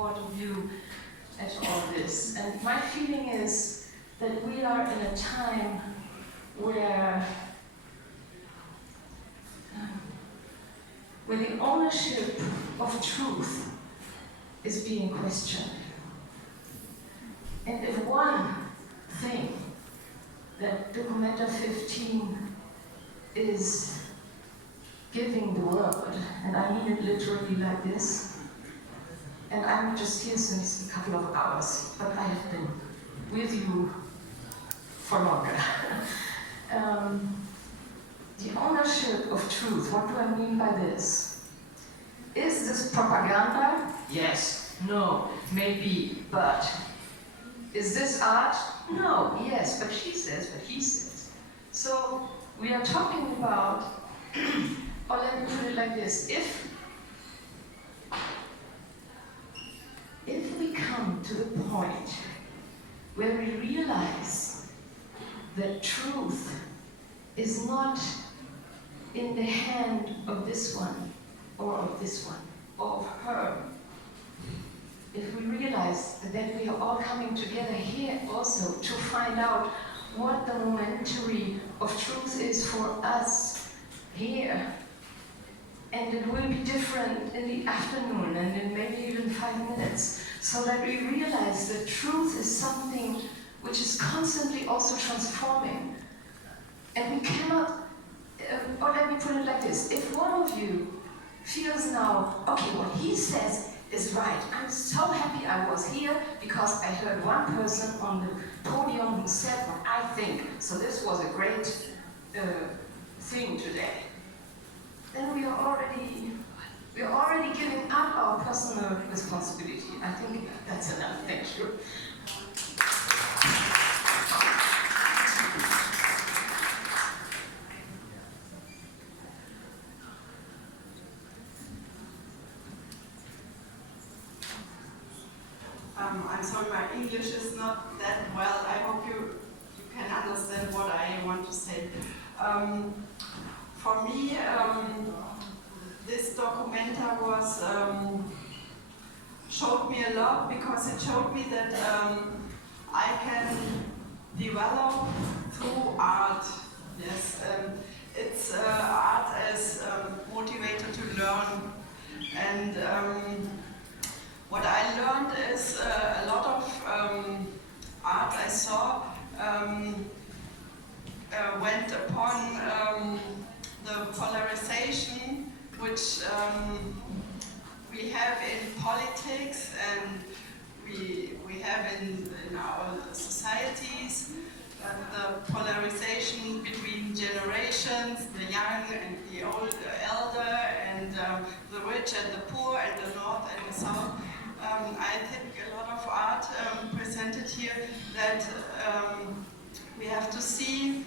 point of view at all this. And my feeling is that we are in a time where the ownership of truth is being questioned. And if one thing that Documenta 15 is giving the world, and I mean it literally like this, and I'm just here since a couple of hours, but I have been with you for longer. The ownership of truth, what do I mean by this? Is this propaganda? Yes, no, maybe, but. Is this art? No, yes, but she says, but he says. So we are talking about, or let me put it like this, if we come to the point where we realize that truth is not in the hand of this one, or of this one, or of her, if we realize that we are all coming together here also to find out what the momentary of truth is for us here, and it will be different in the afternoon and in maybe even 5 minutes, so that we realize that truth is something which is constantly also transforming. And we cannot, or let me put it like this, if one of you feels now, okay, what he says is right. I'm so happy I was here because I heard one person on the podium who said what I think. So this was a great thing today. Then we are already giving up our personal responsibility. I think that's enough. Thank you. I'm sorry, my English is not that well. I hope you can understand what I want to say. For me, this documenta was showed me a lot because it showed me that I can develop through art. Yes, it's art as motivator to learn, and what I learned is a lot of art I saw went upon the polarization which we have in politics and we have in our societies, the polarization between generations, the young and the old, elder, and the rich and the poor, and the north and the south. I think a lot of art presented here that we have to see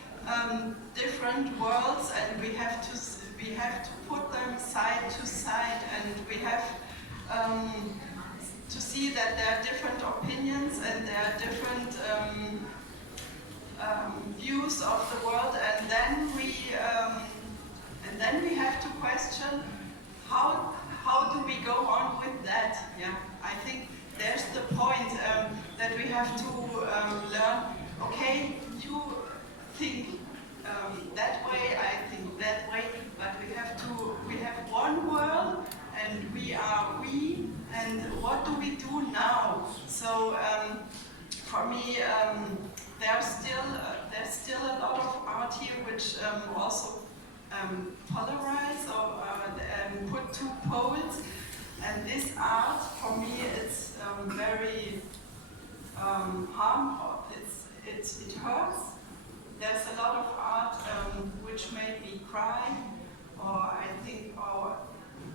different worlds, and we have to put them side to side, and we have to see that there are different opinions and there are different views of the world, and then we have to question how do we go on with that? Yeah, I think there's the point that we have to learn. Okay, you think that way, I think that way, but we have one world, and we are we, and what do we do now? So for me, there's still a lot of art here which also polarize or put two poles, and this art for me it's very harmful. It hurts. There's a lot of art which made me cry, or I think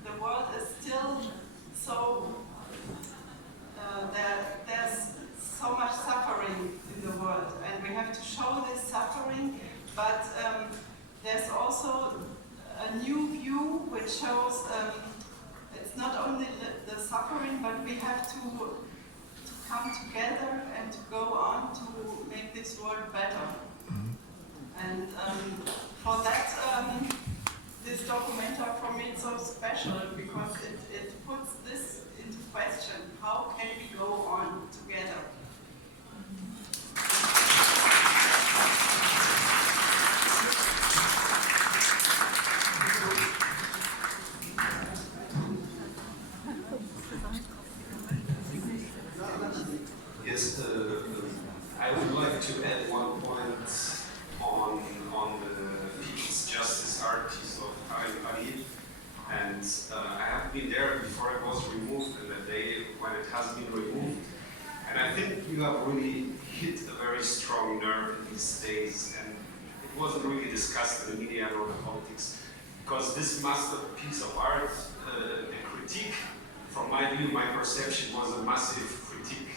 the world is still so there's so much suffering in the world, and we have to show this suffering, but there's also a new view which shows it's not only the suffering, but we have to come together and to go on to make this world better. And for that, this documenta for me is so special because it puts this into question. How there before it was removed and the day when it has been removed. And I think you have really hit a very strong nerve in these days, and it wasn't really discussed in the media or the politics, because this masterpiece of art, the critique, from my view, my perception, was a massive critique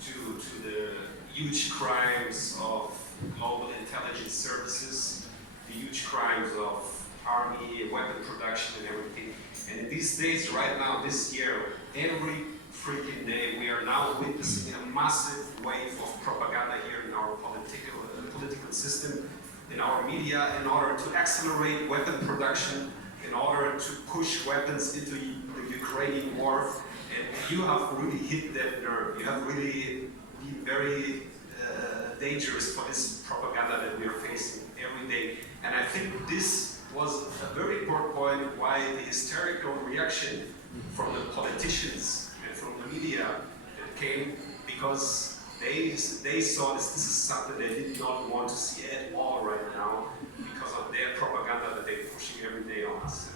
to the huge crimes of global intelligence services, the huge crimes of army, weapon production and everything. And in these days, right now, this year, every freaking day, we are now witnessing a massive wave of propaganda here in our political system, in our media, in order to accelerate weapon production, in order to push weapons into the Ukrainian war. And you have really hit that nerve. You have really been very dangerous for this propaganda that we are facing every day. And I think this was a very important point why the hysterical reaction from the politicians and from the media that came, because they saw this is something they did not want to see at all right now because of their propaganda that they're pushing every day on us.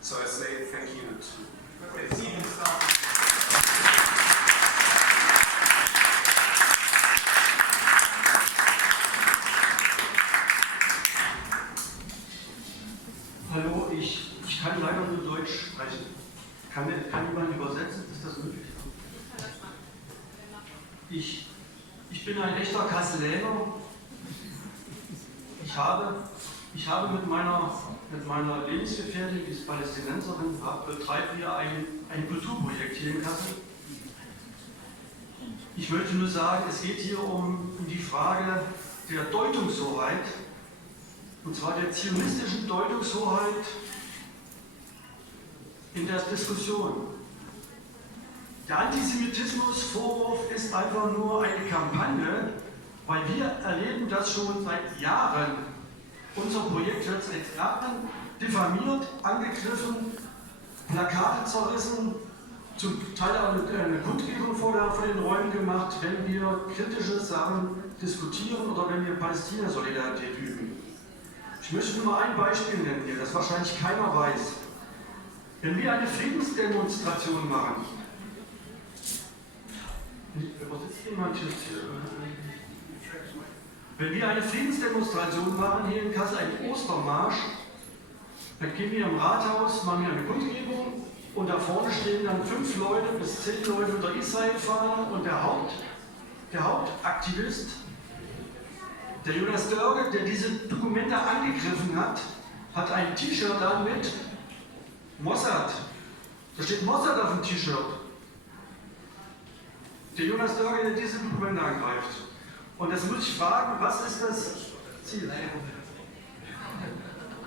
So I say thank you to Hallo, ich kann leider nur Deutsch sprechen. Kann jemand übersetzen? Ist das möglich? Ich bin ein echter Kasseler. Ich habe mit meiner Lebensgefährtin, die ist Palästinenserin, betreiben wir ein Kulturprojekt hier in Kassel. Ich möchte nur sagen, es geht hier um die Frage der Deutungshoheit, und zwar der zionistischen Deutungshoheit in der Diskussion. Der Antisemitismusvorwurf ist einfach nur eine Kampagne, weil wir erleben das schon seit Jahren. Unser Projekt wird seit Jahren diffamiert, angegriffen, Plakate zerrissen, zum Teil auch eine Kundgebung vor den Räumen gemacht, wenn wir kritische Sachen diskutieren oder wenn wir Palästina-Solidarität üben. Ich möchte nur mal ein Beispiel nennen hier, das wahrscheinlich keiner weiß. Wenn wir eine Friedensdemonstration machen, wenn wir eine Friedensdemonstration machen hier in Kassel, einen Ostermarsch, dann gehen wir im Rathaus, machen wir eine Kundgebung und da vorne stehen dann 5 Leute bis 10 Leute mit der Israel-Fahne und der Hauptaktivist, der Jonas Dörge, der diese Documenta angegriffen hat, hat ein T-Shirt an mit Mossad. Da steht Mossad auf dem T-Shirt. Der Jonas Dörge, der diese Documenta angreift. Und das muss ich fragen, was ist das Ziel?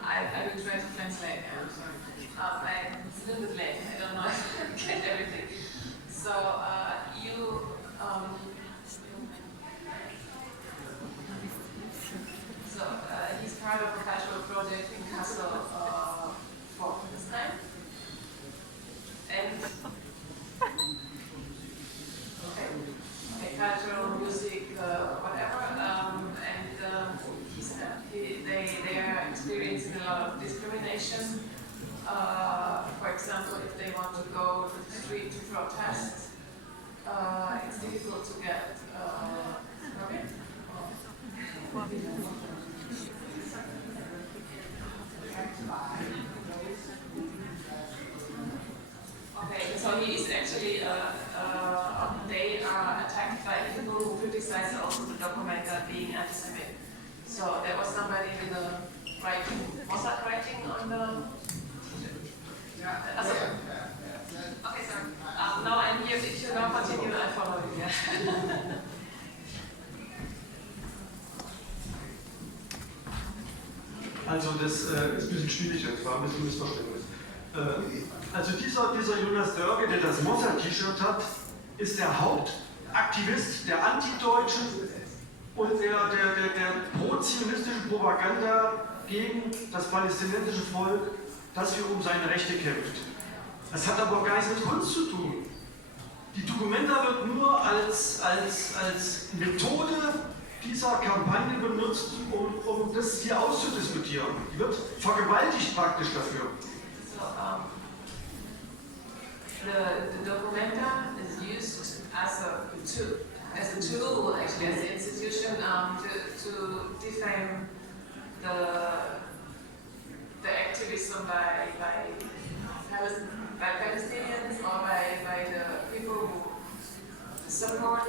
I will try to translate. It's a little bit late. I don't know if I get everything. So he's part of a cultural project in Kassel for Palestine. And cultural music, whatever, they are experiencing a lot of discrimination. For example, if they want to go to the street to protest, it's difficult to get permit. Okay, so he is actually, they are attacked by people who criticize also the documenta being anti-Semitic. So there was somebody with a writing, Mossad writing on the... Okay, sorry. Now I'm here, if you now continue, I follow you. Yeah. Also das ist ein bisschen schwierig, das war ein bisschen Missverständnis. Also dieser Jonas Dörge, der das Mossad-T-Shirt hat, ist der Hauptaktivist der Antideutschen und der pro-zionistische Propaganda gegen das palästinensische Volk, das hier um seine Rechte kämpft. Das hat aber gar nichts mit Kunst zu tun. Die Documenta wird nur als Methode dieser Kampagne benutzt, um das hier auszudiskutieren. Die wird vergewaltigt praktisch dafür. So, the documenta is used as a tool, actually, as an institution to defame the activism by Palestinians or by the people who support.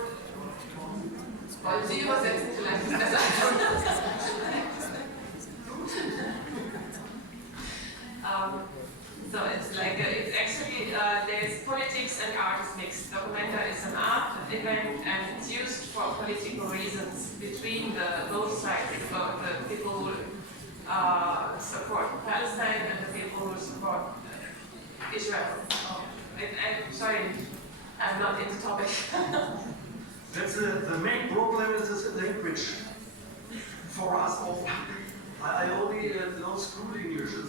Sie übersetzen vielleicht besser. So it's like, it's actually, there's politics and art is mixed. Documenta is an art event and it's used for political reasons between both sides, the people who support Palestine and the people who support Israel. I'm sorry, I'm not in the topic. That's the main problem is this language for us all. I only know school English.